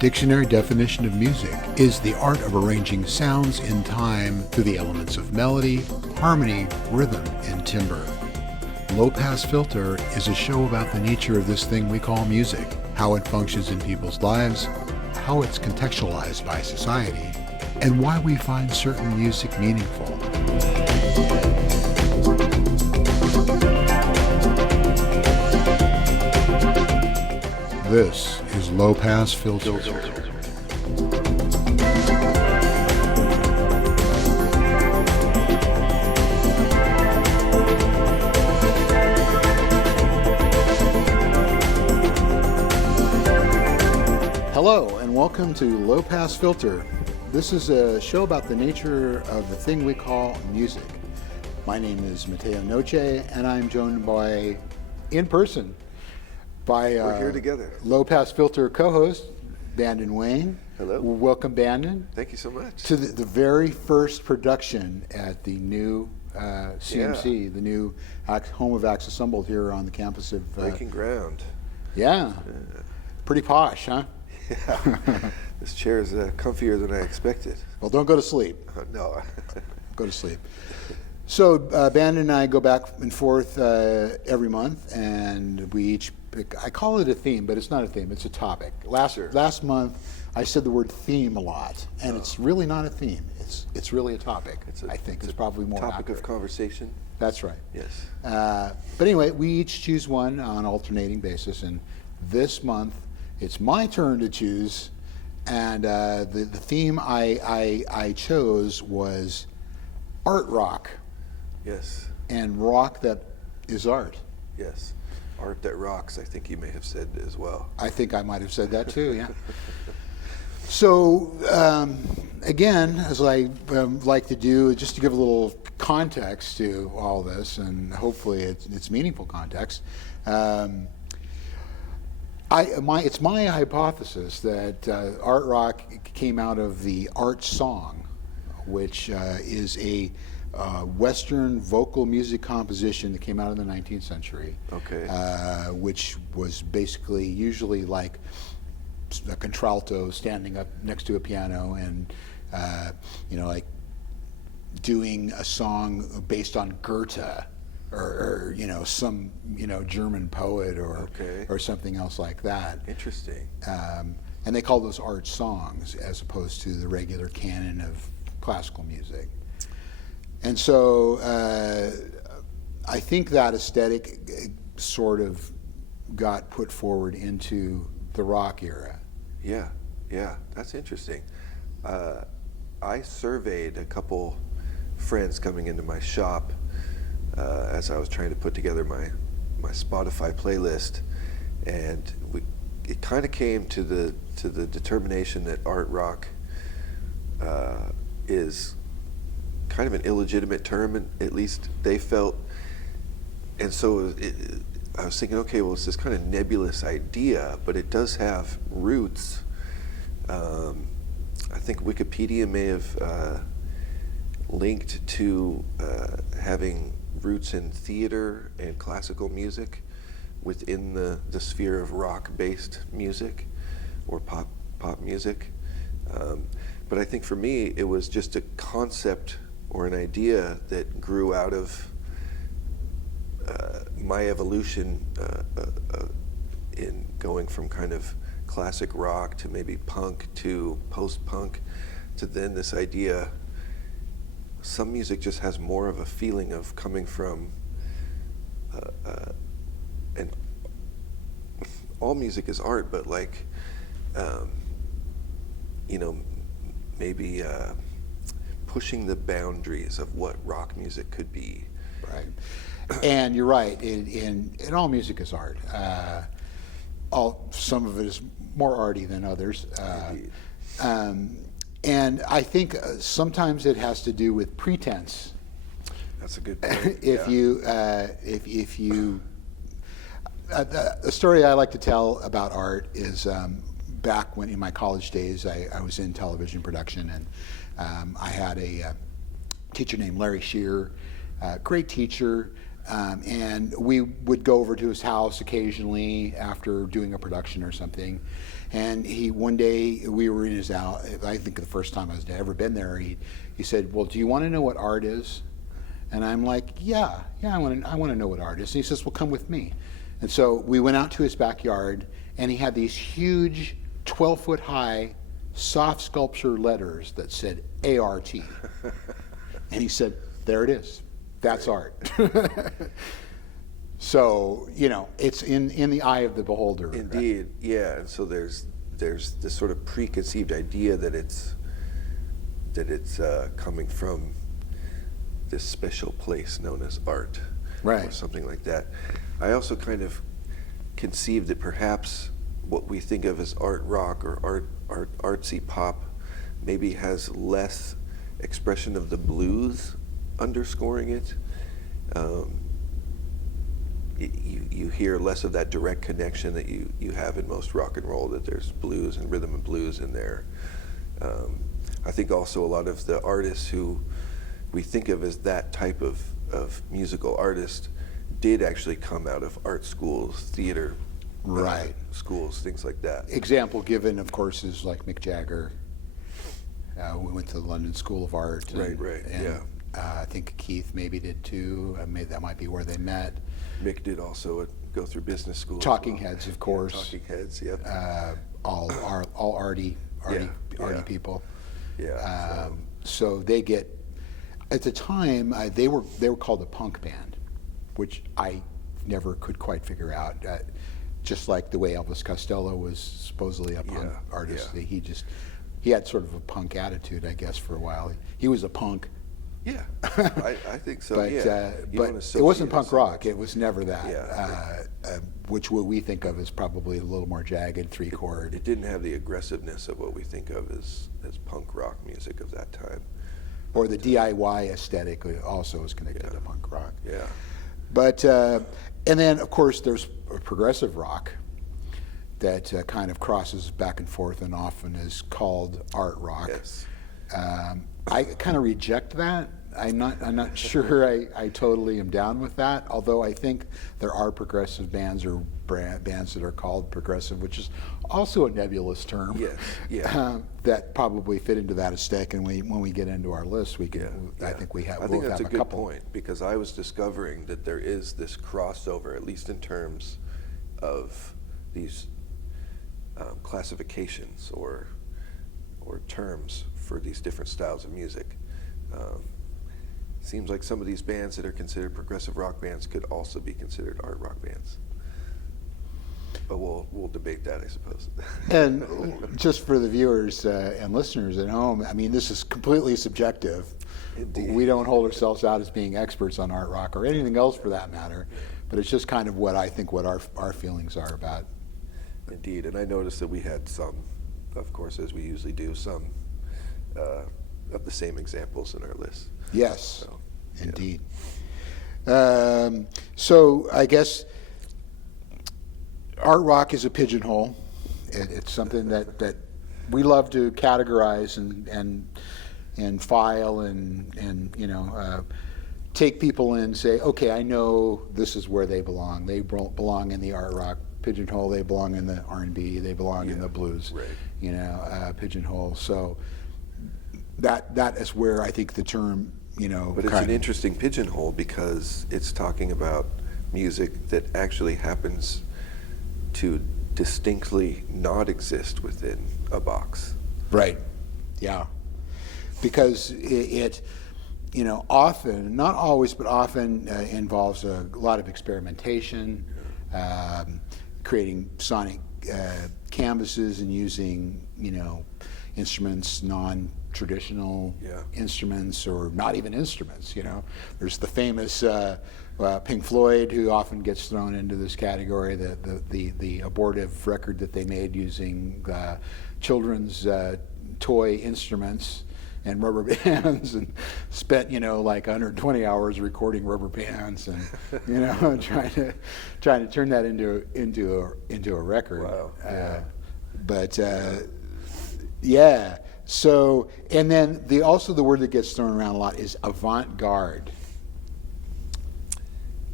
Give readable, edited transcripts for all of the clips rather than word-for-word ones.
dictionary definition of music is the art of arranging sounds in time through the elements of melody, harmony, rhythm, and timbre. Low Pass Filter is a show about the nature of this thing we call music, how it functions in people's lives, how it's contextualized by society, and why we find certain music meaningful. This is Low Pass Filter. Hello and welcome to Low Pass Filter. This is a show about the nature of the thing we call music. My name is Mateo Noche and I'm joined by, in person, by We're here together. Low Pass Filter co-host, Bandon Wayne. Hello. Welcome, Bandon. Thank you so much. To the very first production at the new CMC, the new home of Acts Assembled here on the campus of... Breaking ground. Yeah. Pretty posh, huh? Yeah. This chair is comfier than I expected. Well, don't go to sleep. No. Go to sleep. So Bandon and I go back and forth every month, and we each pick, I call it a theme, but it's not a theme, it's a topic. Last month, I said the word theme a lot, and it's really not a theme. It's really a topic. I think it's probably more topic accurate. of conversation. That's right. Yes. But anyway, we each choose one on an alternating basis, and this month, it's my turn to choose, and the theme I chose was art rock. Yes. And rock that is art. Yes. Art that rocks, I think you may have said as well. I think I might have said that too, yeah. So, again, as I like to do, just to give a little context to all this, and hopefully it's meaningful context, it's my hypothesis that art rock came out of the art song, which is a Western vocal music composition that came out in the 19th century. Okay. Which was basically usually like a contralto standing up next to a piano and, like doing a song based on Goethe or some, German poet or something else like that. Interesting. And they call those art songs as opposed to the regular canon of classical music. And so I think that aesthetic sort of got put forward into the rock era. Yeah, that's interesting. I surveyed a couple friends coming into my shop as I was trying to put together my Spotify playlist, and it kind of came to the determination that art rock is kind of an illegitimate term, and at least they felt. And so I was thinking, okay, well, it's this kind of nebulous idea, but it does have roots. I think Wikipedia may have linked to having roots in theater and classical music within the sphere of rock-based music or pop music. But I think for me, it was just a concept or an idea that grew out of my evolution in going from kind of classic rock to maybe punk to post-punk to then this idea, some music just has more of a feeling of coming from, and all music is art, but like, maybe pushing the boundaries of what rock music could be. Right. And you're right, in all music is art. Some of it is more arty than others. And I think sometimes it has to do with pretense. That's a good point. If you, the story I like to tell about art is back when in my college days, I was in television production, and I had a teacher named Larry Shearer, great teacher, And we would go over to his house occasionally after doing a production or something. And one day we were in his house, I think the first time I was ever been there, he said, well, do you want to know what art is? And I'm like, yeah, I want to know what art is. And he says, well, come with me. And so we went out to his backyard, and he had these huge 12-foot high soft sculpture letters that said ART. And he said, there it is. That's art. So, it's in the eye of the beholder. Indeed, right? Yeah. And so there's this sort of preconceived idea that it's coming from this special place known as art, right, or something like that. I also kind of conceived that perhaps what we think of as art rock or artsy pop maybe has less expression of the blues underscoring it. You hear less of that direct connection that you have in most rock and roll, that there's blues and rhythm and blues in there. I think also a lot of the artists who we think of as that type of musical artist did actually come out of art schools, theater right, schools, things like that. Example given, of course, is like Mick Jagger. We went to the London School of Art. Right, and, yeah. I think Keith maybe did too. That might be where they met. Mick did also go through business school. Talking Heads, of course. Yeah, Talking Heads, yep. All arty people. Yeah. So they get, at the time, they were called a punk band, which I never could quite figure out. Just like the way Elvis Costello was supposedly a punk artist, he had sort of a punk attitude, I guess, for a while. He was a punk. Yeah, I think so. But, but it wasn't punk rock. It was never that. Yeah, which what we think of as probably a little more jagged 3-chord. It didn't have the aggressiveness of what we think of as punk rock music of that time. Or the DIY aesthetic also is connected to punk rock. Yeah. But and then of course there's progressive rock that kind of crosses back and forth and often is called art rock. Yes. I kind of reject that. I'm not sure I totally am down with that. Although I think there are progressive bands or bands that are called progressive, which is also a nebulous term. Yes. Yeah. That probably fit into that aesthetic. And when we get into our list, we can. Yeah. I think we have. I think that's a good point, because I was discovering that there is this crossover, at least in terms of these classifications or terms for these different styles of music. Seems like some of these bands that are considered progressive rock bands could also be considered art rock bands. But we'll debate that, I suppose. And just for the viewers and listeners at home, I mean, this is completely subjective. Indeed. We don't hold ourselves out as being experts on art rock or anything else for that matter, but it's just kind of what I think what our feelings are about. Indeed, and I noticed that we had some, of course, as we usually do, some of the same examples in our list. Yes, so, indeed. So I guess art rock is a pigeonhole. It's something that we love to categorize and file and take people in and say, okay, I know this is where they belong. They belong in the art rock pigeonhole. They belong in the R&B. They belong in the blues. Right. Pigeonhole. So that is where I think the term, But it's an interesting pigeonhole because it's talking about music that actually happens to distinctly not exist within a box. Right. Yeah. Because it often, not always, but often involves a lot of experimentation, creating sonic canvases and using, instruments, non-traditional instruments, or not even instruments. There's the famous Pink Floyd, who often gets thrown into this category, the abortive record that they made using children's toy instruments and rubber bands, and spent like 120 hours recording rubber bands, and trying to turn that into a record. Wow. But yeah. So, and then the word that gets thrown around a lot is avant-garde.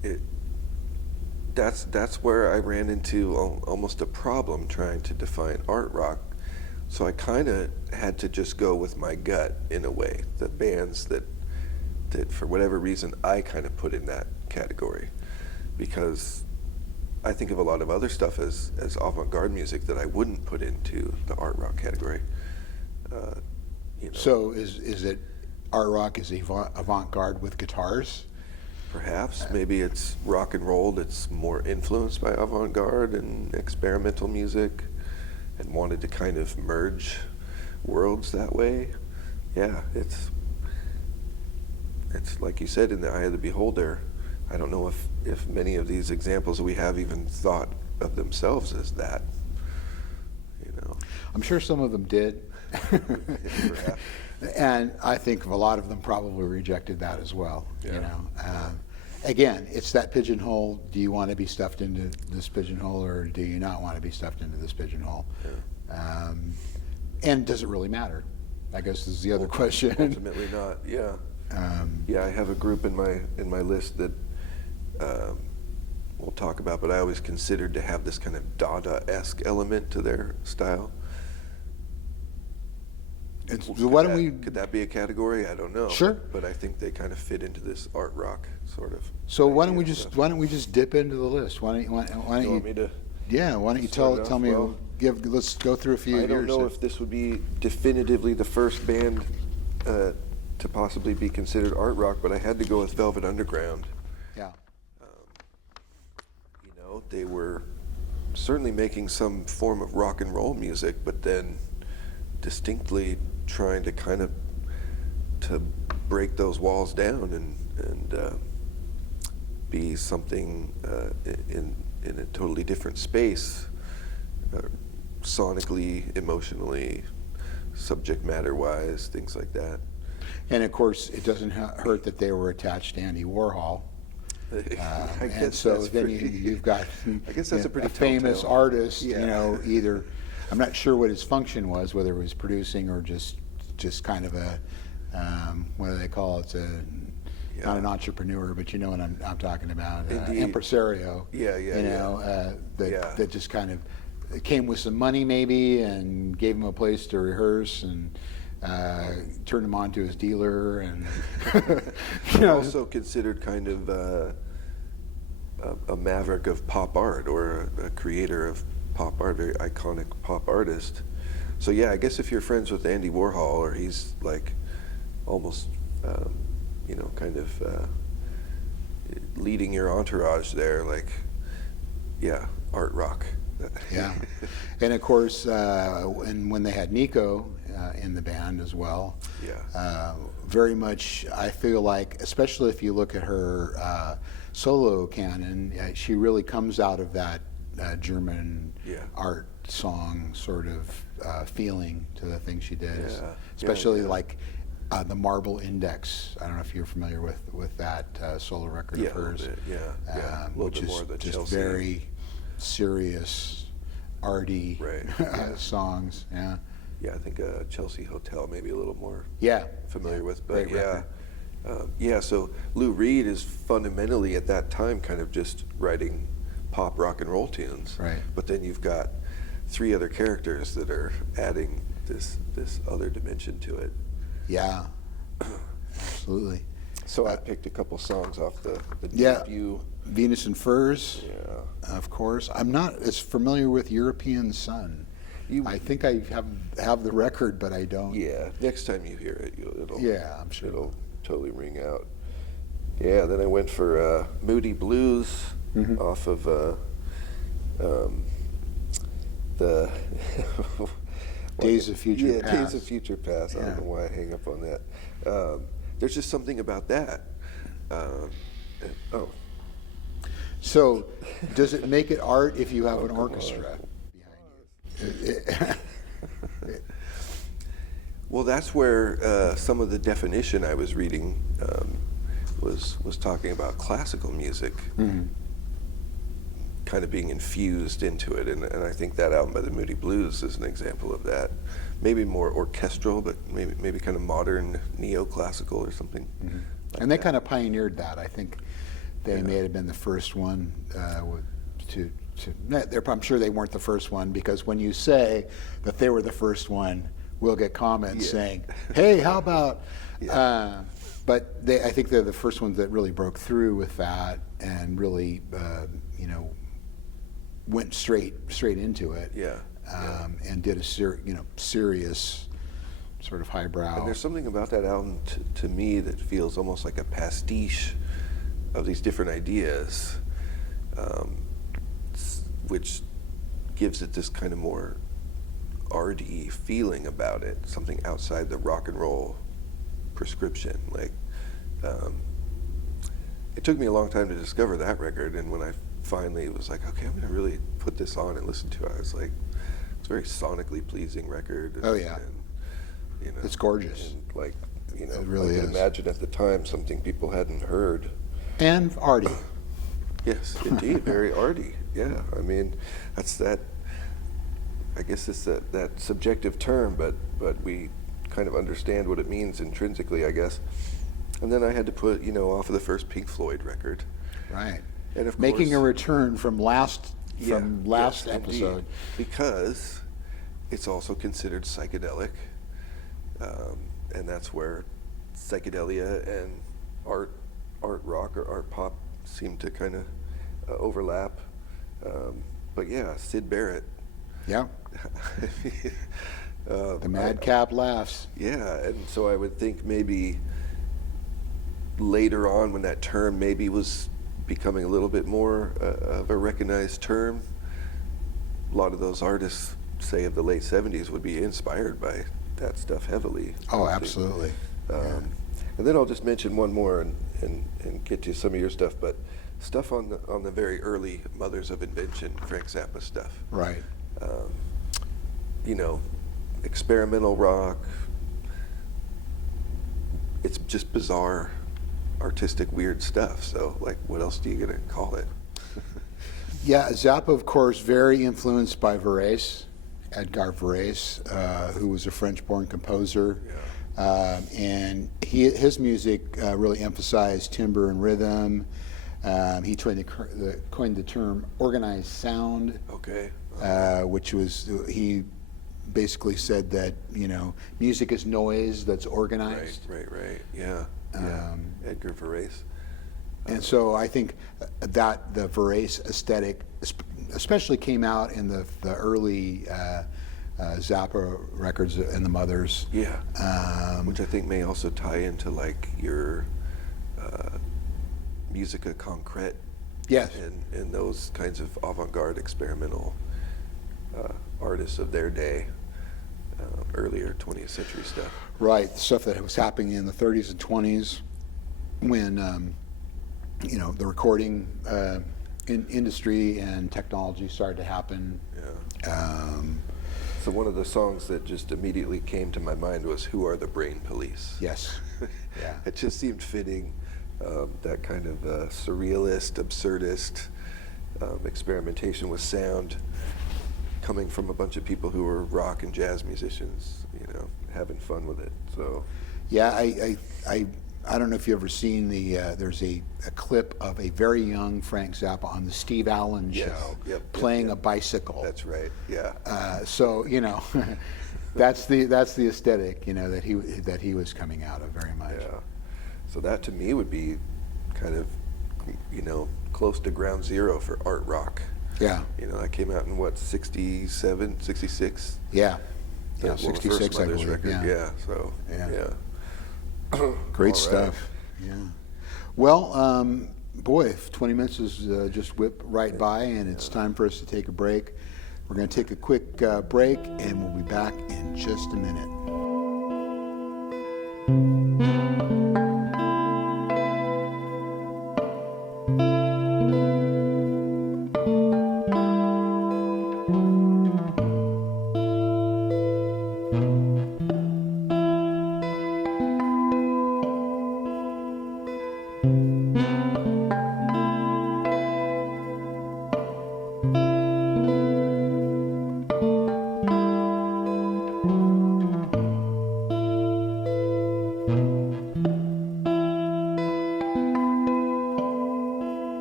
it that's where I ran into almost a problem trying to define art rock. So I kind of had to just go with my gut in a way. The bands that for whatever reason I kind of put in that category, because I think of a lot of other stuff as avant-garde music that I wouldn't put into the art rock category. So is it art rock is avant-garde with guitars? Perhaps. Maybe it's rock and roll that's more influenced by avant-garde and experimental music and wanted to kind of merge worlds that way. Yeah, it's like you said, in the eye of the beholder. I don't know if many of these examples we have even thought of themselves as that. I'm sure some of them did. And I think a lot of them probably rejected that as well. Again, it's that pigeonhole. Do you want to be stuffed into this pigeonhole, or do you not want to be stuffed into this pigeonhole? And does it really matter? I guess is the other question. Ultimately not. Yeah. I have a group in my list that we'll talk about, but I always considered to have this kind of Dada-esque element to their style. Could that be a category? I don't know. Sure. But I think they kind of fit into this art rock sort of. So why don't we just dip into the list? Why don't you want me to? Yeah. Why don't you tell me? Well, let's go through a few. I don't know if this would be definitively the first band to possibly be considered art rock, but I had to go with Velvet Underground. Yeah. They were certainly making some form of rock and roll music, but then distinctly trying to kind of to break those walls down and be something in a totally different space, sonically, emotionally, subject matter wise, things like that. And of course, it doesn't hurt that they were attached to Andy Warhol. And so then you've got I guess that's a pretty famous artist. Yeah. Either I'm not sure what his function was, whether it was producing or just kind of a what do they call it? Not an entrepreneur, but you know what I'm talking about. Impresario. That just kind of came with some money maybe and gave him a place to rehearse and turned him on to his dealer and also considered kind of a maverick of pop art, or a creator of pop art, very iconic pop artist. So yeah, I guess if you're friends with Andy Warhol, or he's like almost kind of leading your entourage there, like art rock. Yeah. And of course, and when they had Nico in the band as well, very much I feel like, especially if you look at her solo canon, she really comes out of that German art song sort of feeling to the things she did, especially like the Marble Index. I don't know if you're familiar with that solo record of hers, which is just Chelsea. Very serious, arty songs. Yeah, I think Chelsea Hotel maybe a little more familiar with, but so Lou Reed is fundamentally at that time kind of just writing pop rock and roll tunes, right? But then you've got three other characters that are adding this other dimension to it. Yeah, absolutely. So I picked a couple songs off the debut. Venus and Furs, of course. I'm not as familiar with European Sun. I think I have the record, but I don't. Yeah, next time you hear it, I'm sure it'll totally ring out. Yeah, then I went for Moody Blues off of the Days of Future Past. Days of Future Past. I don't know why I hang up on that. There's just something about that. So, does it make it art if you have an orchestra behind you? Well, that's where some of the definition I was reading was talking about classical music kind of being infused into it, and I think that album by the Moody Blues is an example of that. Maybe more orchestral, but maybe kind of modern neoclassical or something. Like and they kind of pioneered that. I think They may have been the first one to. I'm sure they weren't the first one, because when you say that they were the first one, we'll get comments saying, "Hey, how about?" But I think they're the first ones that really broke through with that and really, went straight into it. And did a serious sort of highbrow. And there's something about that album to me that feels almost like a pastiche of these different ideas, which gives it this kind of more arty feeling about it, something outside the rock and roll prescription. Like, it took me a long time to discover that record, and when I finally was like, okay, I'm going to really put this on and listen to it, I was like, it's a very sonically pleasing record. And, and, it's gorgeous. And like, it really I could imagine at the time something people hadn't heard. And arty. Yes, indeed, very arty. Yeah, I mean, that's that. I guess it's that subjective term, but we kind of understand what it means intrinsically, I guess. And then I had to put, off of the first Pink Floyd record. Right. And of making course, a return from last episode. Indeed, because it's also considered psychedelic, and that's where psychedelia and art rock or art pop seem to kind of overlap. But yeah, Syd Barrett. Yeah. The madcap laughs. Yeah, and so I would think maybe later on, when that term maybe was becoming a little bit more of a recognized term, a lot of those artists, say of the late 70s, would be inspired by that stuff heavily. Oh, absolutely. And then I'll just mention one more and get to some of your stuff, but stuff on the very early Mothers of Invention, Frank Zappa stuff. Right. Experimental rock. It's just bizarre, artistic, weird stuff. So, like, what else do you gonna call it? Yeah, Zappa, of course, very influenced by Varese, Edgar Varese, who was a French-born composer. Yeah. And his music really emphasized timbre and rhythm. He coined the term organized sound. Okay. Which was, he basically said that, music is noise that's organized. Right. Yeah. Edgar Varese. And so I think that the Varese aesthetic especially came out in the early Zappa records and the Mothers. Yeah. Which I think may also tie into like your musica concrete. Yes. And those kinds of avant-garde experimental artists of their day, earlier 20th century stuff. Right, stuff that was happening in the 30s and 20s when, the recording industry and technology started to happen. Yeah. So one of the songs that just immediately came to my mind was "Who Are the Brain Police?" Yes. Yeah. It just seemed fitting, that kind of surrealist, absurdist experimentation with sound, coming from a bunch of people who were rock and jazz musicians, having fun with it. So, yeah, I don't know if you've ever seen there's a clip of a very young Frank Zappa on the Steve Allen show playing a bicycle. That's right. Yeah. So that's the aesthetic that he was coming out of very much. Yeah. So that to me would be kind of close to ground zero for art rock. Yeah. That came out in what, 67, 66? Yeah. Yeah, 66, I believe. Record. Yeah. So, yeah. Great stuff. Yeah. Well, boy, 20 minutes has just whipped right by, and it's time for us to take a break. We're going to take a quick break, and we'll be back in just a minute.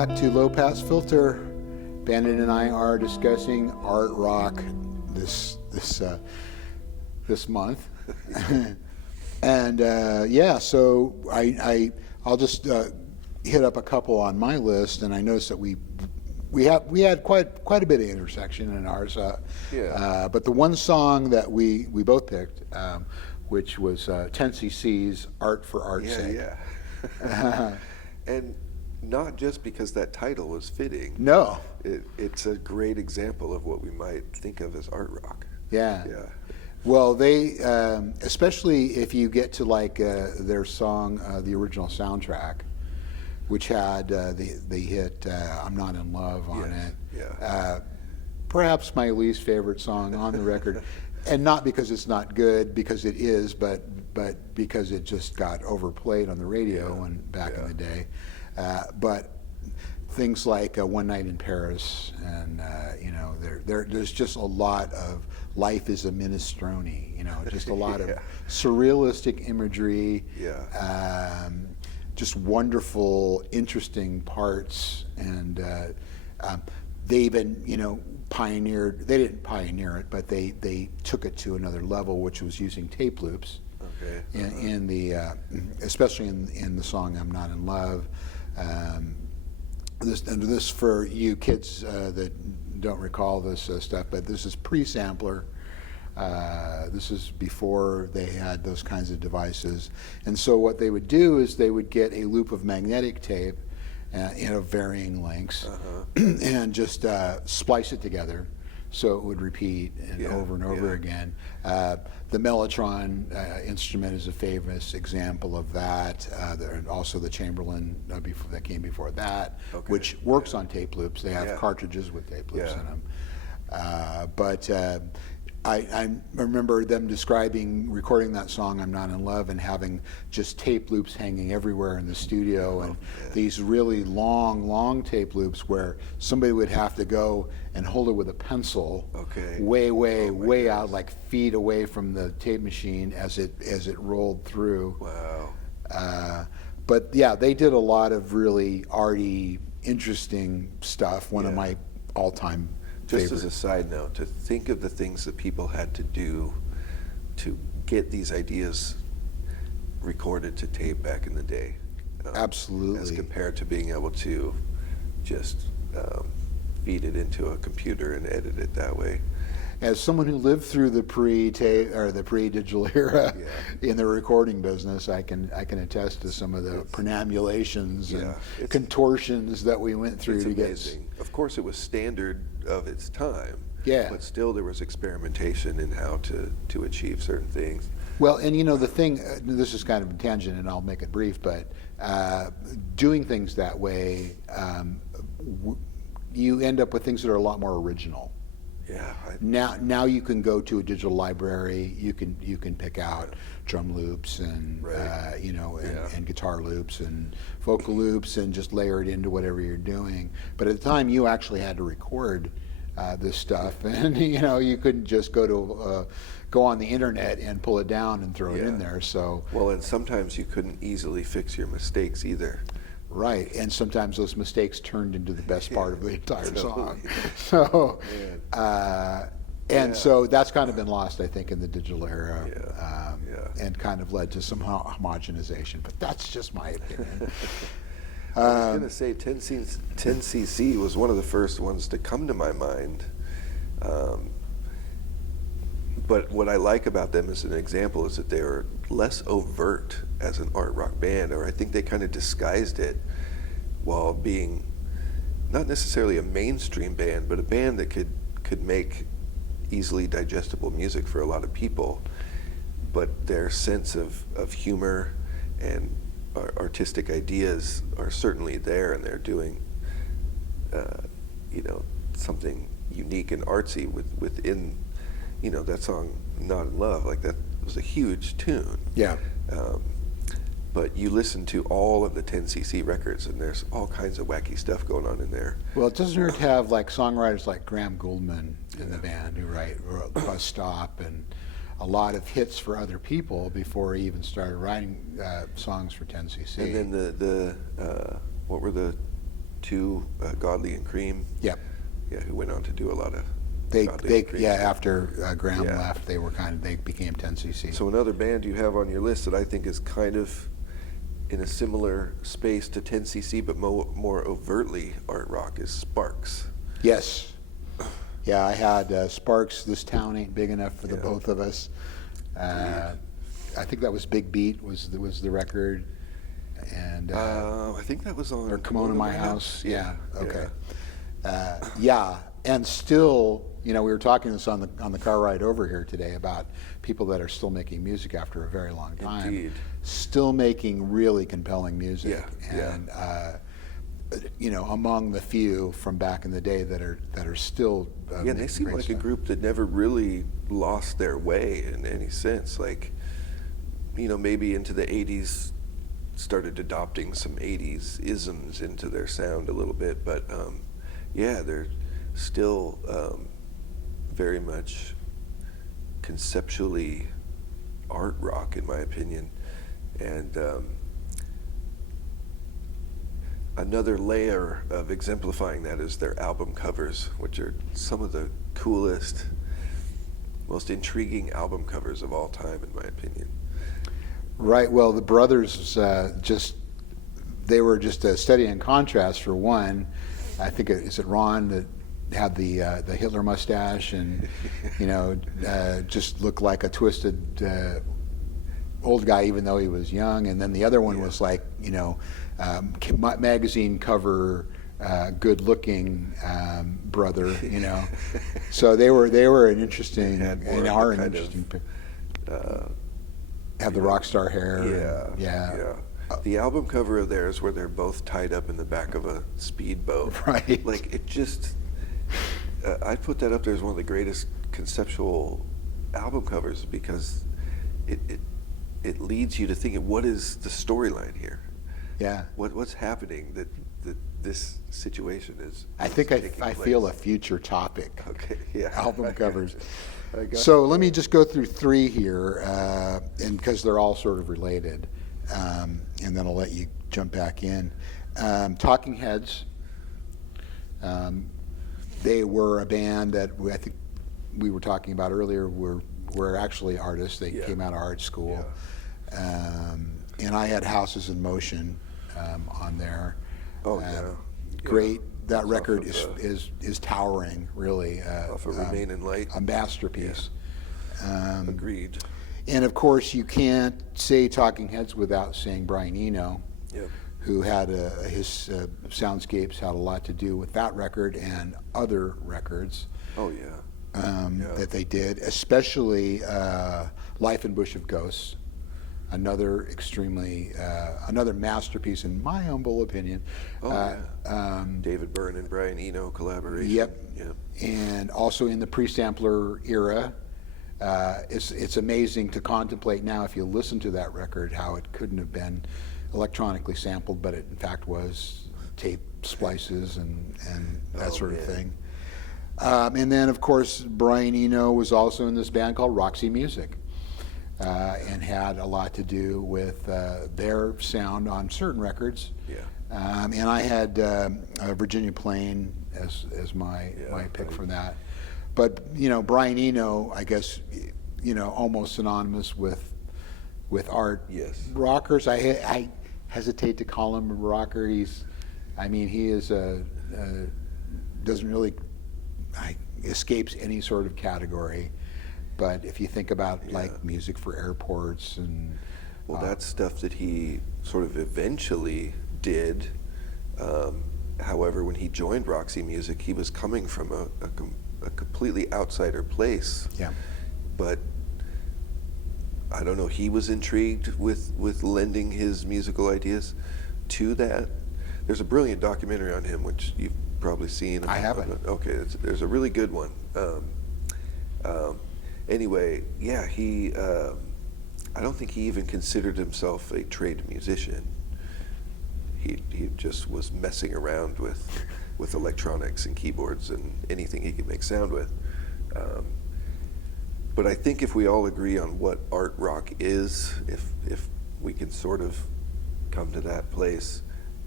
back to Low Pass Filter. Bandon and I are discussing art rock this month, and so I'll just hit up a couple on my list, and I noticed that we had quite a bit of intersection in ours. But the one song that we both picked, which was 10cc's "Art for Art's Sake." Yeah. And not just because that title was fitting. No. It's a great example of what we might think of as art rock. Yeah. Yeah. Well, they, especially if you get to like their song, the original soundtrack, which had the hit "I'm Not in Love" on it. Yeah. Perhaps my least favorite song on the record, and not because it's not good, because it is, but because it just got overplayed on the radio back in the day. But things like "One Night in Paris," and there's just a lot of life is a minestrone. Just a lot of surrealistic imagery. Yeah. Just wonderful, interesting parts, and they even pioneered. They didn't pioneer it, but they took it to another level, which was using tape loops. Okay. In the especially in the song "I'm Not in Love." This for you kids that don't recall this stuff, but this is pre-sampler. This is before they had those kinds of devices, and so what they would do is they would get a loop of magnetic tape in varying lengths, and just splice it together so it would repeat over and over again. The Mellotron instrument is a famous example of that, and also the Chamberlain that came before that, which works on tape loops. They have cartridges with tape loops in them. But I remember them recording that song "I'm Not in Love" and having just tape loops hanging everywhere in the studio, and these really long tape loops where somebody would have to go and hold it with a pencil, way out, like feet away from the tape machine as it rolled through. Wow. But yeah, they did a lot of really arty, interesting stuff. One of my all-time Just favorite. as a side note, to think of the things that people had to do to get these ideas recorded to tape back in the day. Absolutely. As compared to being able to just feed it into a computer and edit it that way. As someone who lived through the pre-tape or the pre-digital era in the recording business, I can attest to some of the prenamulations and contortions that we went through to amazing. Of course, it was standard of its time. Yeah. But still, there was experimentation in how to achieve certain things. Well, and the thing, this is kind of a tangent, and I'll make it brief, but doing things that way, you end up with things that are a lot more original. Yeah. Now you can go to a digital library. You can pick out drum loops and and guitar loops and vocal loops and just layer it into whatever you're doing. But at the time, you actually had to record this stuff, and you couldn't just go on the internet and pull it down and throw it in there. So and sometimes you couldn't easily fix your mistakes either. Right, and sometimes those mistakes turned into the best part of the entire song. So, so that's kind of been lost, I think, in the digital era, and kind of led to some homogenization. But that's just my opinion. I was going to say 10cc was one of the first ones to come to my mind. But what I like about them as an example is that they were less overt as an art rock band, or I think they kind of disguised it while being not necessarily a mainstream band, but a band that could make easily digestible music for a lot of people. But their sense of humor and artistic ideas are certainly there, and they're doing something unique and artsy within that song "Not in Love." Like, that was a huge tune. Yeah. But you listen to all of the 10cc records, and there's all kinds of wacky stuff going on in there. Well, it doesn't hurt to have like songwriters like Graham Gouldman in the band who wrote Bus Stop and a lot of hits for other people before he even started writing songs for 10cc. And then the what were the to Godley and Cream. Yep. Yeah, who went on to do a lot of They Godley and Cream stuff. after Graham Yeah. left, they became 10cc. So another band you have on your list that I think is kind of in a similar space to 10cc, but more overtly art rock, is Sparks. Yes. Yeah, I had Sparks. This town ain't big enough for the Yeah. both of us. I think that was Big Beat was the record, and I think that was on or Come On to My House. Yeah. Okay. Yeah. Yeah, and still, we were talking this on the car ride over here today about people that are still making music after a very long time. Indeed. Still making really compelling music. Yeah, And among the few from back in the day that are still Yeah, they seem like a group that never really lost their way in any sense. Like, maybe into the 80s started adopting some 80s isms into their sound a little bit, but yeah, they're still very much conceptually art rock, in my opinion. And another layer of exemplifying that is their album covers, which are some of the coolest, most intriguing album covers of all time, in my opinion. Right. Well, the brothers they were just a study in contrast. For one, I think is it Ron that had the Hitler mustache and just looked like a twisted old guy, even though he was young. And then the other one was like magazine cover, good looking brother. So they were an interesting have the rock star hair. Yeah. The album cover of theirs where they're both tied up in the back of a speedboat. Right. Like, it just, I put that up there as one of the greatest conceptual album covers because it leads you to thinking, what is the storyline here? Yeah. What's happening that this situation is? I think I feel a future topic. Okay. Yeah. Album covers. So let me just go through three here, and because they're all sort of related, and then I'll let you jump back in. Talking Heads. They were a band that I think we were talking about earlier. Were actually artists. They came out of art school, and I had Houses in Motion on there. Great. That record is towering, really. Off of Remain in Light. A masterpiece. Yeah. Agreed. And of course, you can't say Talking Heads without saying Brian Eno, who had his soundscapes had a lot to do with that record and other records. That they did, especially Life in Bush of Ghosts. Another another masterpiece in my humble opinion. David Byrne and Brian Eno collaboration. Yep. And also in the pre-sampler era, it's amazing to contemplate now if you listen to that record how it couldn't have been electronically sampled, but it in fact was tape splices and that sort of thing. And then of course Brian Eno was also in this band called Roxy Music. And had a lot to do with their sound on certain records. And I had Virginia Plain as my pick for that. But Brian Eno, I guess, almost synonymous with art. Yes. Rockers, I hesitate to call him a rocker. He is doesn't really escapes any sort of category. But if you think about like music for airports and that's stuff that he sort of eventually did. However, when he joined Roxy Music, he was coming from a completely outsider place. Yeah. But I don't know. He was intrigued with lending his musical ideas to that. There's a brilliant documentary on him, which you've probably seen. I haven't. Okay, there's a really good one. Anyway, he. I don't think he even considered himself a trained musician. He just was messing around with electronics and keyboards and anything he could make sound with. But I think if we all agree on what art rock is, if we can sort of come to that place,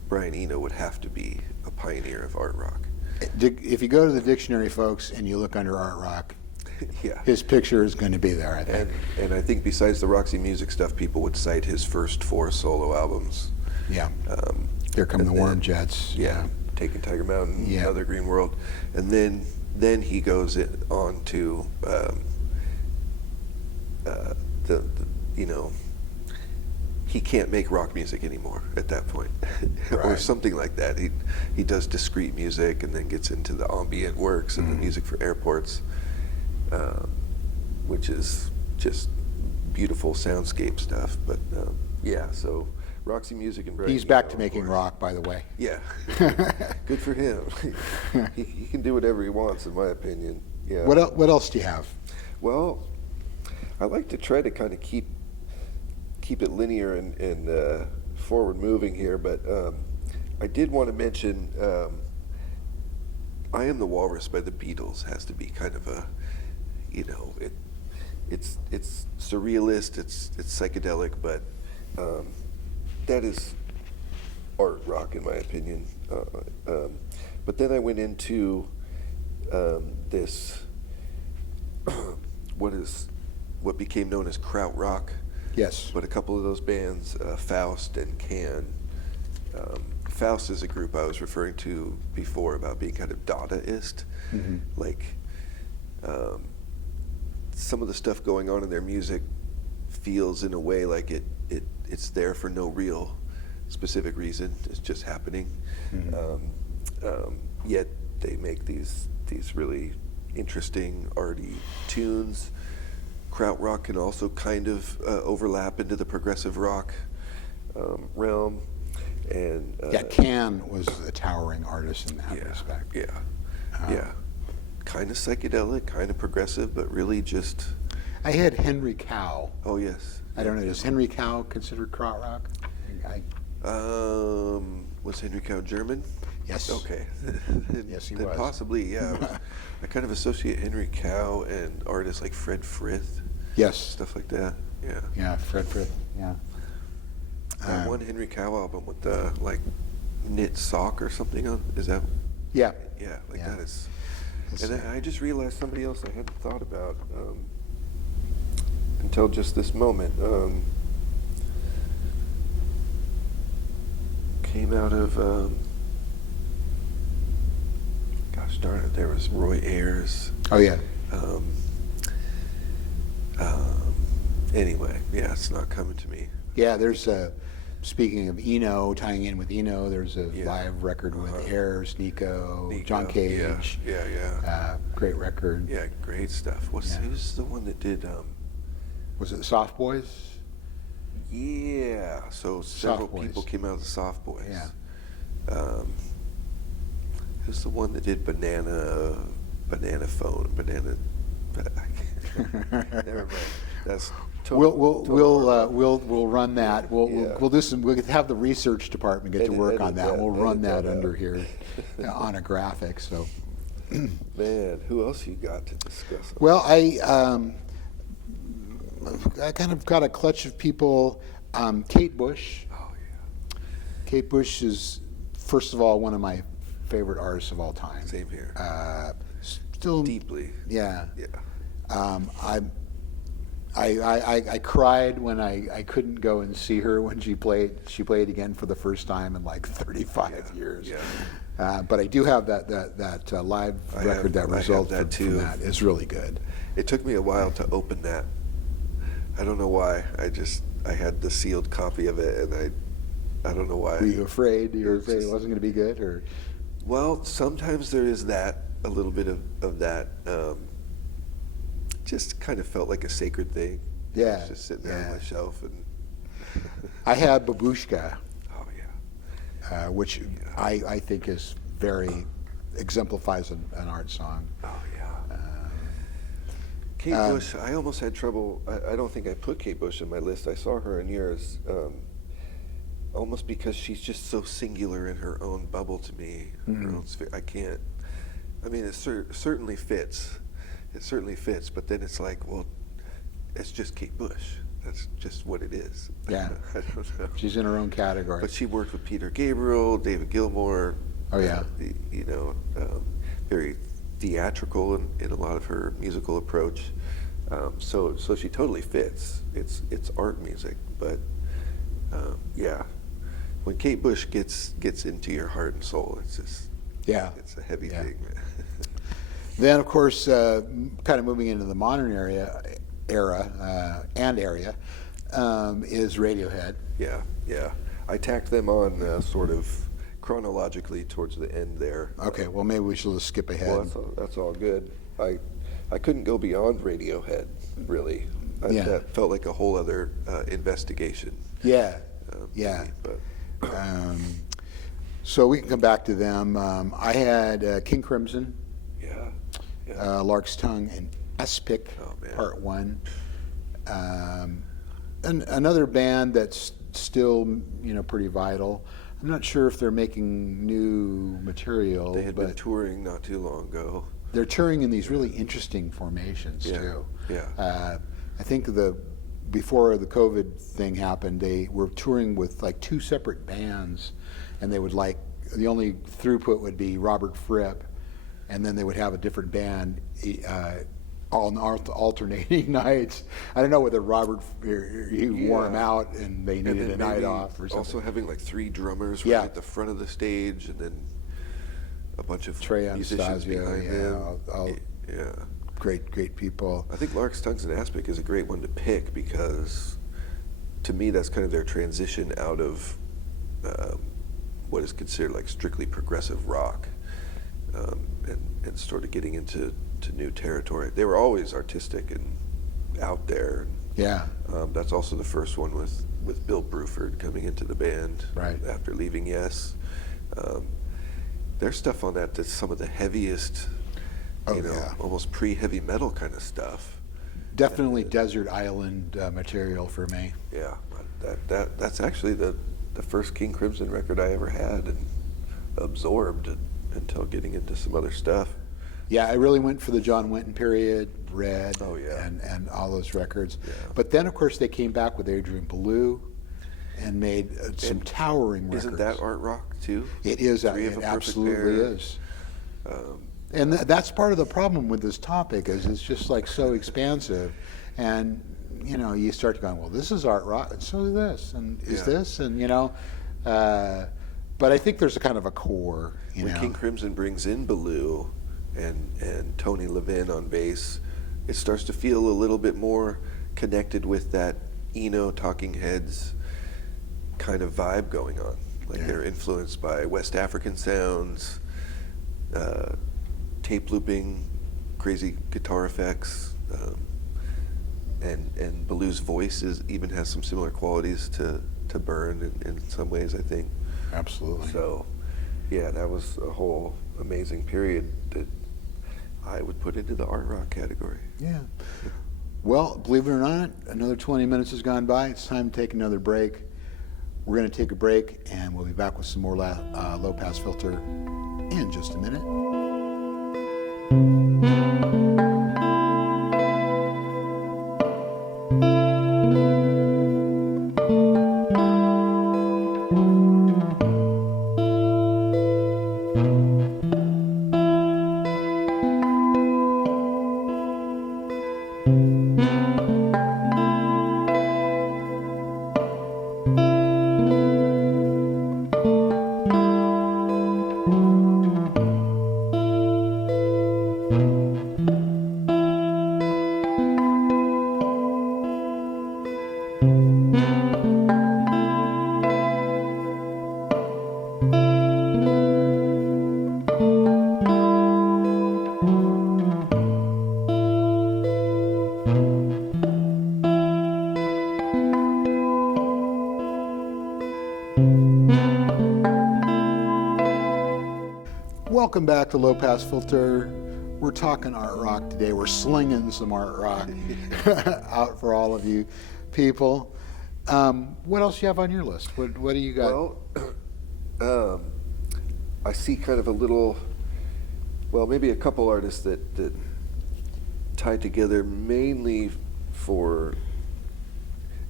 Brian Eno would have to be a pioneer of art rock. If you go to the dictionary, folks, and you look under art rock, Yeah. his picture is going to be there, I think. And I think besides the Roxy Music stuff, people would cite his first 4 solo albums. Yeah. Here Come the Warm Jets. Yeah. Taking Tiger Mountain, Yeah. Another Green World. And then he goes on to the you know, he can't make rock music anymore at that point, or Right. something like that. He does discrete music and then gets into the ambient works and the music for airports, which is just beautiful soundscape stuff. But yeah, so Roxy Music and Brian He's back Eno, to of making course. rock, by the way. Yeah, good for him. He can do whatever he wants, in my opinion. Yeah. What else do you have? Well, I like to try to kind of keep it linear and forward moving here, but I did want to mention "I Am the Walrus" by the Beatles has to be kind of a, you know, it's surrealist, it's psychedelic, but that is art rock in my opinion. But then I went into this what became known as krautrock. Yes. But a couple of those bands, Faust and Can. Faust is a group I was referring to before about being kind of Dadaist. Mm-hmm. Like some of the stuff going on in their music feels in a way like it's there for no real specific reason. It's just happening. Mm-hmm. Yet they make these really interesting, arty tunes. Krautrock can also kind of overlap into the progressive rock realm, and Can was a towering artist in that respect. Yeah, yeah, kind of psychedelic, kind of progressive, but really just. I had Henry Cow. Oh yes. I don't know. Is Henry Cow considered krautrock? Was Henry Cow German? Yes. Okay. Yes, he then was. Possibly, yeah. I kind of associate Henry Cow and artists like Fred Frith. Yes. Stuff like that. Yeah. Yeah, Fred Frith. Yeah. That one Henry Cow album with the like knit sock or something on. Is that? Yeah. Yeah. Like Yeah. that is. Let's And see. I just realized somebody else I hadn't thought about until just this moment. Came out of. Gosh darn it! There was Roy Ayers. Oh yeah. Anyway, yeah, it's not coming to me. Yeah, there's speaking of Eno, tying in with Eno, there's a Yeah. live record with Ayers, Nico, John Nico, Cage. Yeah. Great record. Yeah, great stuff. Who's the one that did? Was it the Soft Boys? Yeah. So several Soft Boys. people came out of the Soft Boys. Yeah. Who's the one that did Banana Phone, Banana? Never mind. That's We'll run that. We'll do some. We'll have the research department get to work on that. We'll run that under here on a graphic. So, Man, who else you got to discuss? well, I kind of got a clutch of people. Kate Bush. Oh yeah. Kate Bush is, first of all, one of my favorite artists of all time. Same here. Still Deeply. Yeah. Yeah. I cried when I couldn't go and see her when she played. She played again for the first time in like 35 years. Yeah. But I do have that live record that resulted from that. It's really good. It took me a while to open that. I don't know why. I had the sealed copy of it, and I don't know why. Were you afraid? You were afraid it wasn't going to be good, or? Well, sometimes there is a little bit of that. Just kind of felt like a sacred thing. Yeah. It was just sitting there on my shelf, and I had Babushka, oh yeah. which I think is very exemplifies an art song. Oh yeah. Kate Bush, I almost had trouble. I don't think I put Kate Bush on my list. I saw her in yours, almost because she's just so singular in her own bubble to me. Her own sphere. I can't. I mean, it certainly fits. It certainly fits, but then it's like, well, it's just Kate Bush. that's just what it is. Yeah. I don't know. She's in her own category. But she worked with Peter Gabriel, David Gilmour. Oh, yeah. Very theatrical in a lot of her musical approach. So she totally fits. It's art music, but yeah, when Kate Bush gets into your heart and soul, it's just it's a heavy thing. Then, of course, kind of moving into the modern era is Radiohead. Yeah. I tacked them on sort of chronologically towards the end there. Okay, well, maybe we should just skip ahead. Well, that's all good. I couldn't go beyond Radiohead, really. That felt like a whole other investigation. Yeah. But so we can come back to them. I had King Crimson, Lark's Tongue, and Espic, Part 1. And another band that's still, pretty vital. I'm not sure if they're making new material. They had been touring not too long ago. They're touring in these really interesting formations too. Yeah. I think before the COVID thing happened, they were touring with like 2 separate bands, and they would the only throughput would be Robert Fripp, and then they would have a different band on alternating nights. I don't know whether Robert wore him out and they needed a night off or something. Also having like 3 drummers right at the front of the stage, and then a bunch of musicians behind them. Great people. I think Lark's Tongues and Aspic is a great one to pick because, to me, that's kind of their transition out of what is considered like strictly progressive rock, and sort of getting into new territory. They were always artistic and out there. Yeah. That's also the first one with Bill Bruford coming into the band after leaving Yes. There's stuff on that's some of the heaviest, almost pre-heavy metal kind of stuff. Definitely desert island material for me. Yeah, that's actually the first King Crimson record I ever had and absorbed until getting into some other stuff. Yeah, I really went for the John Wetton period, Red, and all those records. Yeah. But then, of course, they came back with Adrian Belew and made some towering records. Isn't that art rock, too? It is. It absolutely is. And that's part of the problem with this topic is it's just like so expansive. And, you start going, well, this is art rock, and so is this, and is this, and, but I think there's a kind of a core, When King Crimson brings in Belew and Tony Levin on bass, it starts to feel a little bit more connected with that Eno, Talking Heads kind of vibe going on. Like they're influenced by West African sounds, tape looping, crazy guitar effects, and Belew's voice even has some similar qualities to Byrne in some ways, I think. Absolutely. So, yeah, that was a whole amazing period that I would put into the art rock category. Yeah. Well, believe it or not, another 20 minutes has gone by. It's time to take another break. We're going to take a break, and we'll be back with some more Low Pass Filter in just a minute. Welcome back to Low Pass Filter. We're talking art rock today. We're slinging some art rock out for all of you people. What else do you have on your list? What do you got? Well, I see kind of maybe a couple artists that tie together mainly for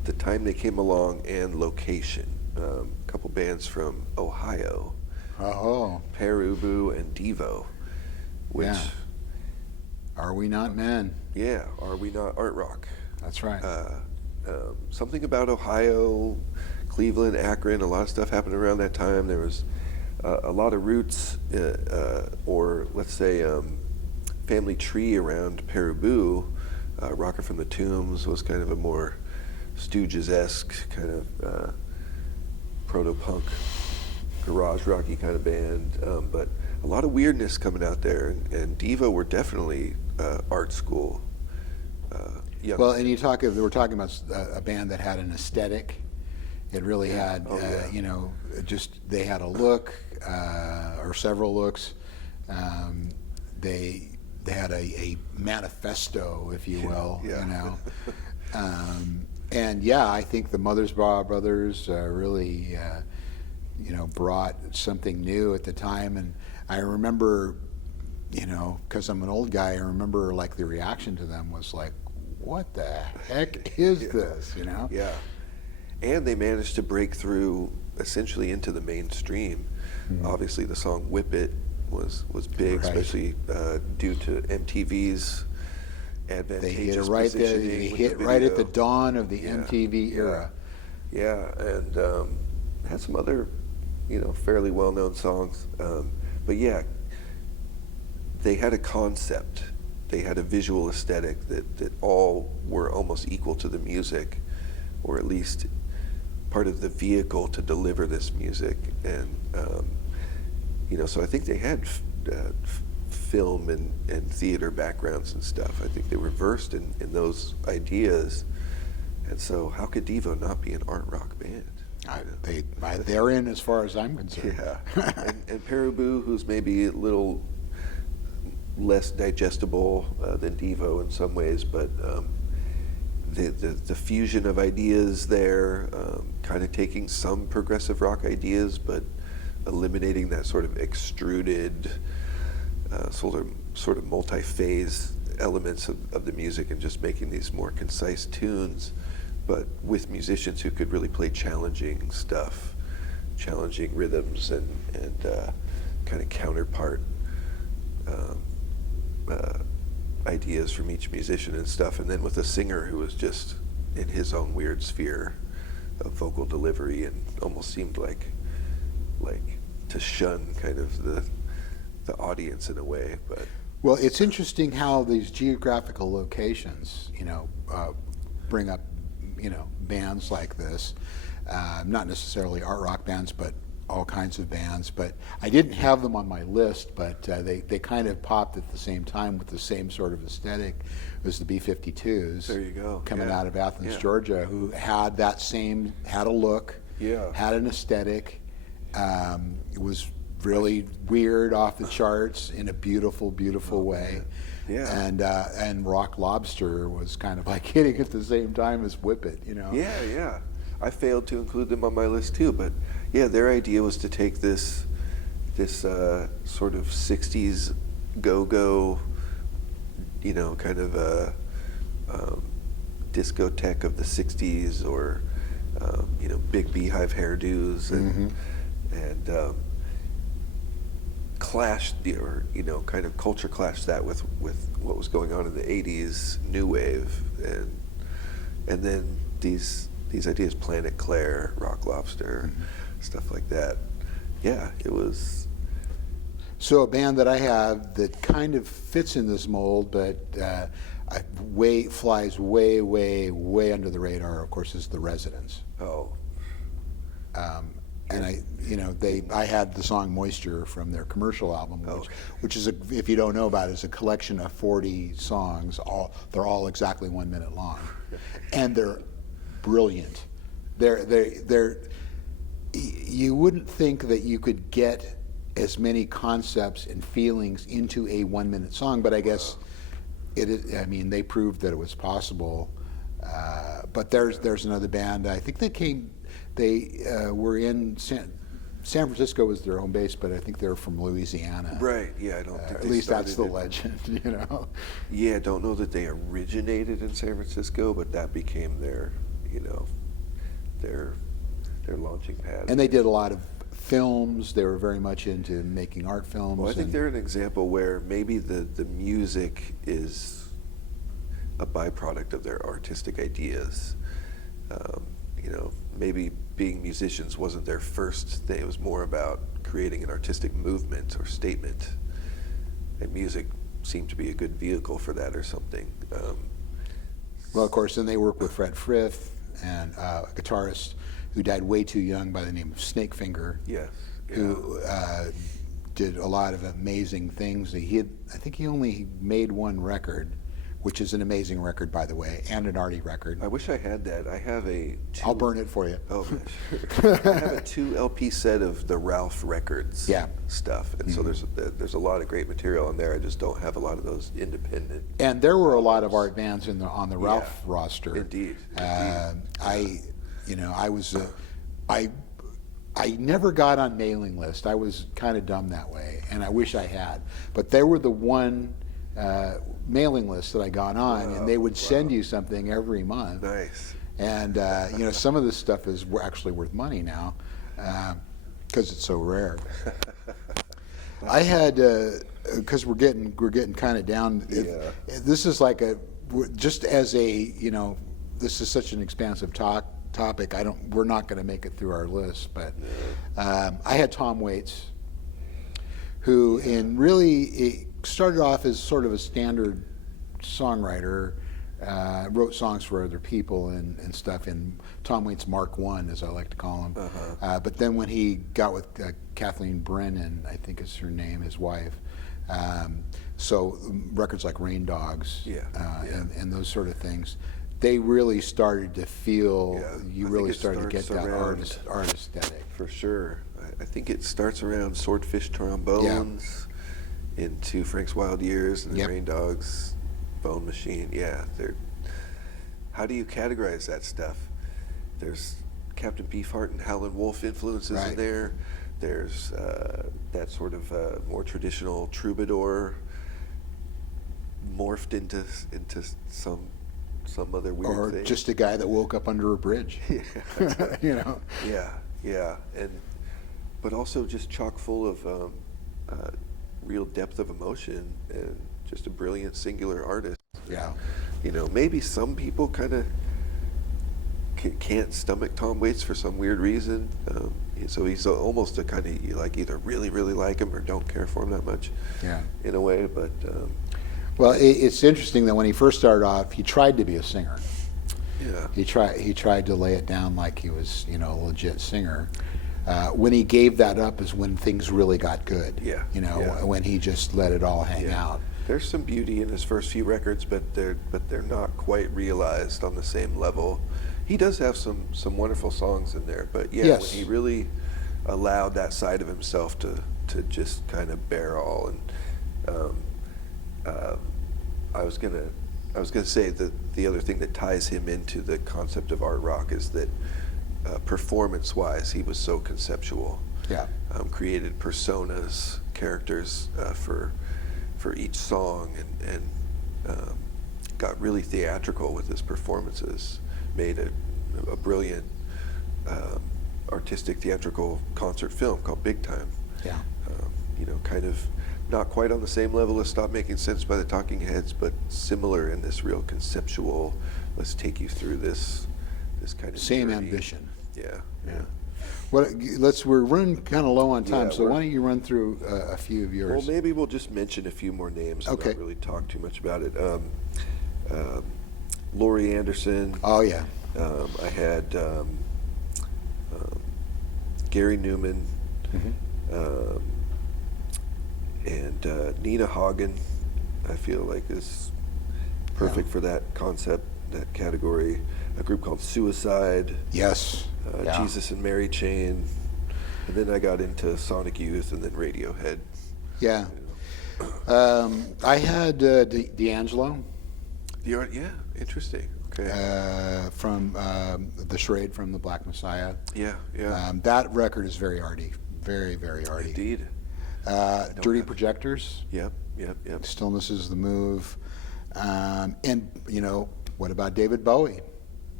the time they came along and location. A couple bands from Ohio, Oh, Perubu and Devo, which, yeah. Are We Not Men? yeah, Are We Not Art Rock? That's right. Something about Ohio, Cleveland, Akron, a lot of stuff happened around that time. There was a lot of roots, or let's say family tree around Perubu. Rocker from the Tombs was kind of a more Stooges-esque kind of proto-punk, garage rocky kind of band, but a lot of weirdness coming out there. And Devo were definitely art school. Young. Well, and we're talking about a band that had an aesthetic. It really had, you know, just they had a look, or several looks. They had a manifesto, if you will, Yeah. you know. And yeah, I think the Mothersbaugh brothers really, you know, brought something new at the time. And I remember, you know, because I'm an old guy, I remember like the reaction to them was like, what the heck is this, you know? Yeah. And they managed to break through essentially into the mainstream. Obviously, the song "Whip It" was big, Right. especially due to MTV's advantageous They hit it right there. positioning They with hit the right at the video. dawn of the Yeah. MTV era. Yeah, and had some other, you know, fairly well-known songs. But yeah, they had a concept. They had a visual aesthetic that all were almost equal to the music, or at least part of the vehicle to deliver this music. And you know, so I think they had film and theater backgrounds and stuff. I think they were versed in those ideas. And so how could Devo not be an art rock band? They're in as far as I'm concerned. Yeah. and Perubu, who's maybe a little less digestible than Devo in some ways, but the fusion of ideas there, kind of taking some progressive rock ideas, but eliminating that sort of extruded, sort of multi-phase elements of the music, and just making these more concise tunes, but with musicians who could really play challenging stuff, challenging rhythms, and kind of counterpart ideas from each musician and stuff, and then with a singer who was just in his own weird sphere of vocal delivery, and almost seemed like to shun kind of the audience in a way. But Well, it's interesting how these geographical locations, you know, bring up, you know, bands like this. Not necessarily art rock bands, but all kinds of bands. But I didn't have them on my list, but they kind of popped at the same time with the same sort of aesthetic. It was the B-52s. There you go. Coming Yeah. out of Athens, Yeah. Georgia, who had had a look, Yeah. had an aesthetic. It was really weird, off the charts in a beautiful, beautiful way. Yeah. And Rock Lobster was kind of like hitting at the same time as Whip It, you know. Yeah. I failed to include them on my list too, but yeah, their idea was to take this sort of 60s go-go, you know, kind of a discotheque of the 60s, or you know, big beehive hairdos, and clashed, or you know, kind of culture clashed that with what was going on in the 80s new wave, and then these ideas, Planet Claire, Rock Lobster, stuff like that. Yeah, it was. So a band that I have that kind of fits in this mold, but flies way under the radar, of course, is the Residents. Oh. And I had the song "Moisture" from their commercial album, which is, if you don't know about it, is a collection of 40 songs. They're all exactly 1 minute long, and they're brilliant. You wouldn't think that you could get as many concepts and feelings into a 1 minute song, but I guess it is. I mean, they proved that it was possible. But there's another band. I think they were in San Francisco was their home base, but I think they're from Louisiana. Right. Yeah, I don't think At they least that's the started legend, you know. Yeah, I don't know that they originated in San Francisco, but that became their, their launching pad. And they did a lot of films. They were very much into making art films. Well, I think they're an example where maybe the music is a byproduct of their artistic ideas. Maybe being musicians wasn't their first thing. It was more about creating an artistic movement or statement. And music seemed to be a good vehicle for that or something. Well, of course, then they worked with Fred Frith and a guitarist who died way too young by the name of Snakefinger. Yes. Yeah. Who did a lot of amazing things. I think he only made one record, which is an amazing record, by the way, and an arty record. I wish I had that. I have I'll burn it for you. Oh, sure. I have a 2 LP set of the Ralph Records stuff, and so there's a lot of great material on there. I just don't have a lot of those independent. And there were a lot of art bands on the Ralph roster. Indeed. I never got on mailing list. I was kind of dumb that way, and I wish I had. But they were the one mailing list that I got on, and they would send you something every month. Nice. And some of this stuff is actually worth money now because it's so rare. I had because we're getting kind of down. This is like this is such an expansive topic. We're not going to make it through our list, but I had Tom Waits, who it started off as sort of a standard songwriter, wrote songs for other people and stuff in Tom Waits Mark I, as I like to call him. But then when he got with Kathleen Brennan, I think is her name, his wife, so records like Rain Dogs and those sort of things, they really started to feel, you really started to get that art aesthetic. For sure. I think it starts around Swordfish Trombones into Frank's Wild Years and then Rain Dogs, Bone Machine. How do you categorize that stuff? There's Captain Beefheart and Howlin' Wolf influences in there. There's that sort of more traditional troubadour morphed into some other weird thing. Or just a guy that woke up under a bridge. But also just chock full of real depth of emotion and just a brilliant singular artist. Maybe some people kind of can't stomach Tom Waits for some weird reason. So he's almost a kind of, you like either really, really like him or don't care for him that much. In a way, but. Well, it's interesting that when he first started off, he tried to be a singer. He tried to lay it down like he was, a legit singer. When he gave that up is when things really got good. When he just let it all hang out. There's some beauty in his first few records, but they're not quite realized on the same level. He does have some wonderful songs in there, but when he really allowed that side of himself to just kind of bear all. And I was gonna say that the other thing that ties him into the concept of art rock is that performance-wise, he was so conceptual. Created personas, characters for each song, and got really theatrical with his performances. Made a brilliant artistic theatrical concert film called Big Time. Kind of not quite on the same level as Stop Making Sense by the Talking Heads, but similar in this real conceptual, let's take you through this kind of same journey. Ambition. Well, we're running kind of low on time, so why don't you run through a few of yours? Well, maybe we'll just mention a few more names. Okay. Not really talk too much about it. Laurie Anderson. Oh yeah. I had Gary Newman. And Nina Hagen, I feel like is perfect for that concept, that category. A group called Suicide. Jesus and Mary Chain. And then I got into Sonic Youth and then Radiohead. I had D'Angelo. Interesting. Okay. From the Charade from the Black Messiah. Yeah. That record is very arty. Very, very arty. Indeed. Dirty Projectors. Yep. Stillness is the Move. And what about David Bowie?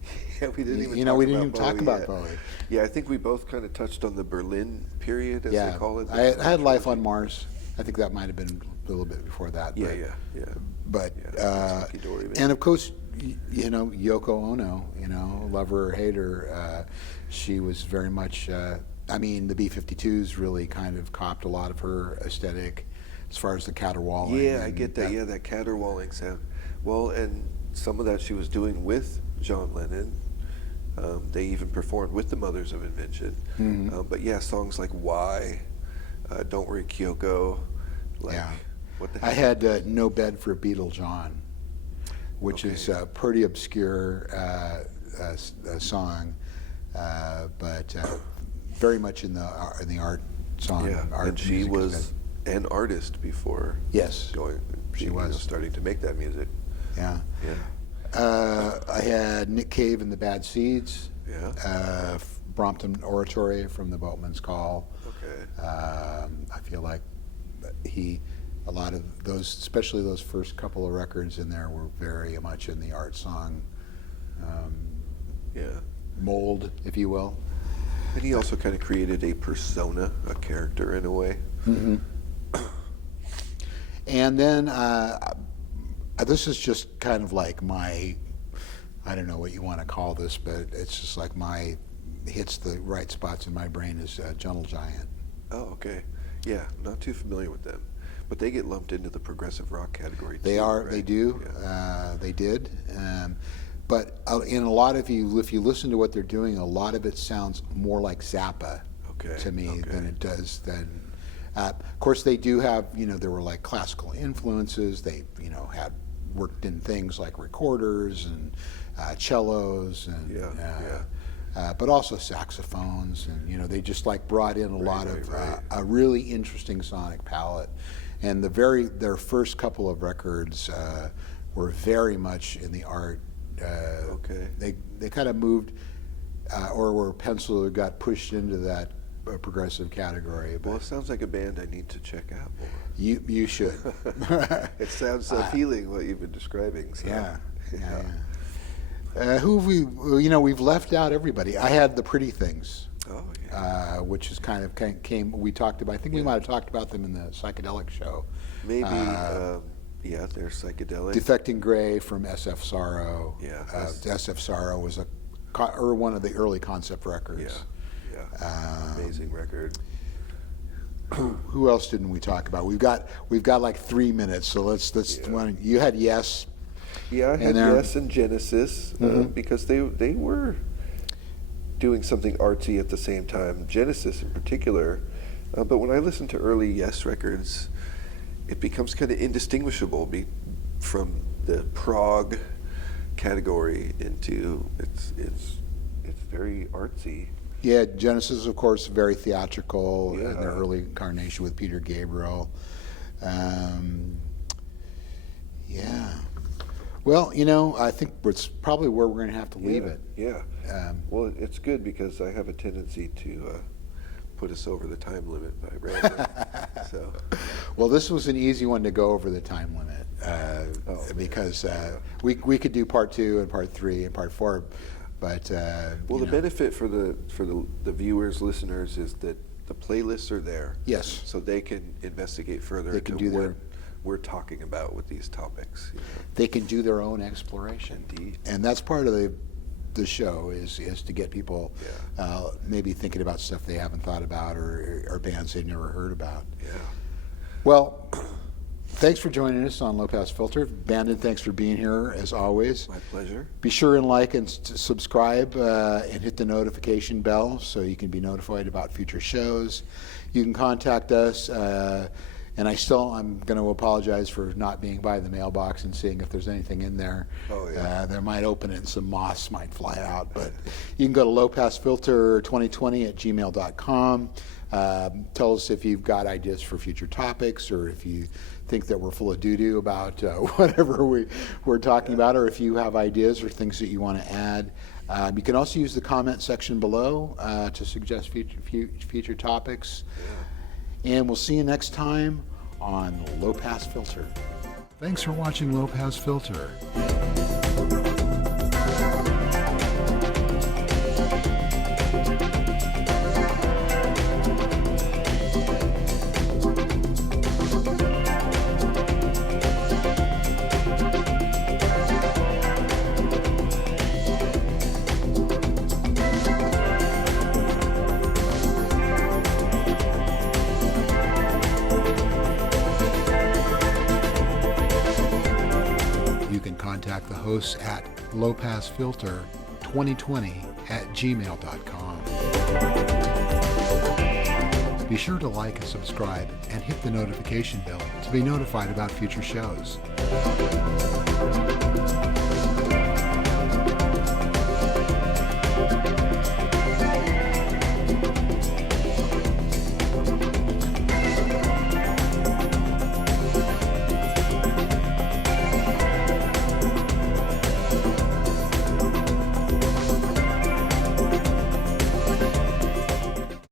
Yeah, we didn't even we didn't even talk about Bowie. Yeah, I think we both kind of touched on the Berlin period, as they call it. I had Life on Mars. I think that might have been a little bit before that. Yeah. But Dory, and of course, Yoko Ono, love her or hate her, she was very much. The B-52s really kind of copped a lot of her aesthetic, as far as the caterwauling. Yeah, I get that. That caterwauling sound. Well, and some of that she was doing with John Lennon. They even performed with the Mothers of Invention. Mm-hmm. But yeah, songs like Why, Don't Worry Kyoko. What the heck? I had No Bed for Beetle John, which is a pretty obscure song, but very much in the art song. Yeah, art and she was an artist before. Yes, she was starting to make that music. Yeah. I had Nick Cave and the Bad Seeds. Yeah. Brompton Oratory from the Boatman's Call. Okay. I feel like a lot of those, especially those first couple of records in there, were very much in the art song mold, if you will. And he also kind of created a persona, a character in a way. Mm-hmm. And then this is just kind of like my, I don't know what you want to call this, but it's just like hits the right spots in my brain is Gentle Giant. Oh, okay. Yeah, not too familiar with them. But they get lumped into the progressive rock category too. They are, right? They do. Yeah. They did. But in a lot of if you listen to what they're doing, a lot of it sounds more like Zappa to me than it does of course, they do have, there were like classical influences. They, had worked in things like recorders and cellos and but also saxophones, and they just like brought in a lot of a really interesting sonic palette. And their first couple of records were very much in the art. They kind of moved or were penciled or got pushed into that progressive category. Well, it sounds like a band I need to check out more. You should. It sounds appealing what you've been describing. So. Yeah. Who have we've left out everybody. I had the Pretty Things. Oh, yeah. Which is kind of came. We talked about. I think we might have talked about them in the psychedelic show. Maybe. They're psychedelic. Defecting Gray from SF Sorrow. Yeah. SF Sorrow was one of the early concept records. Yeah. Amazing record. Who else didn't we talk about? We've got like 3 minutes, so let's. You had Yes. Yeah, I had Yes and Genesis because they were doing something artsy at the same time. Genesis in particular, but when I listen to early Yes records, it becomes kind of indistinguishable from the prog category into it's very artsy. Yeah, Genesis, of course, very theatrical in their early incarnation with Peter Gabriel. Well, I think it's probably where we're going to have to leave it. Yeah. Well, it's good because I have a tendency to put us over the time limit by rambling. So. Well, this was an easy one to go over the time limit because we could do part 2 and part 3 and part 4. But the benefit for the viewers, listeners, is that the playlists are there. Yes. So they can investigate further into what we're talking about with these topics. They can do their own exploration. Indeed. And that's part of the show is to get people maybe thinking about stuff they haven't thought about or bands they've never heard about. Yeah. Well. Thanks for joining us on Low Pass Filter. Bandon, thanks for being here, as always. My pleasure. Be sure and like and subscribe and hit the notification bell so you can be notified about future shows. You can contact us, and I'm going to apologize for not being by the mailbox and seeing if there's anything in there. Oh, yeah. There might open it and some moths might fly out. But you can go to lowpassfilter2020@gmail.com. Tell us if you've got ideas for future topics, or if you think that we're full of doo-doo about whatever we're talking about, or if you have ideas or things that you want to add. You can also use the comment section below to suggest future topics. Yeah. And we'll see you next time on Low Pass Filter. Thanks for watching Low Pass Filter. hosts at lowpassfilter2020@gmail.com. Be sure to like and subscribe and hit the notification bell to be notified about future shows.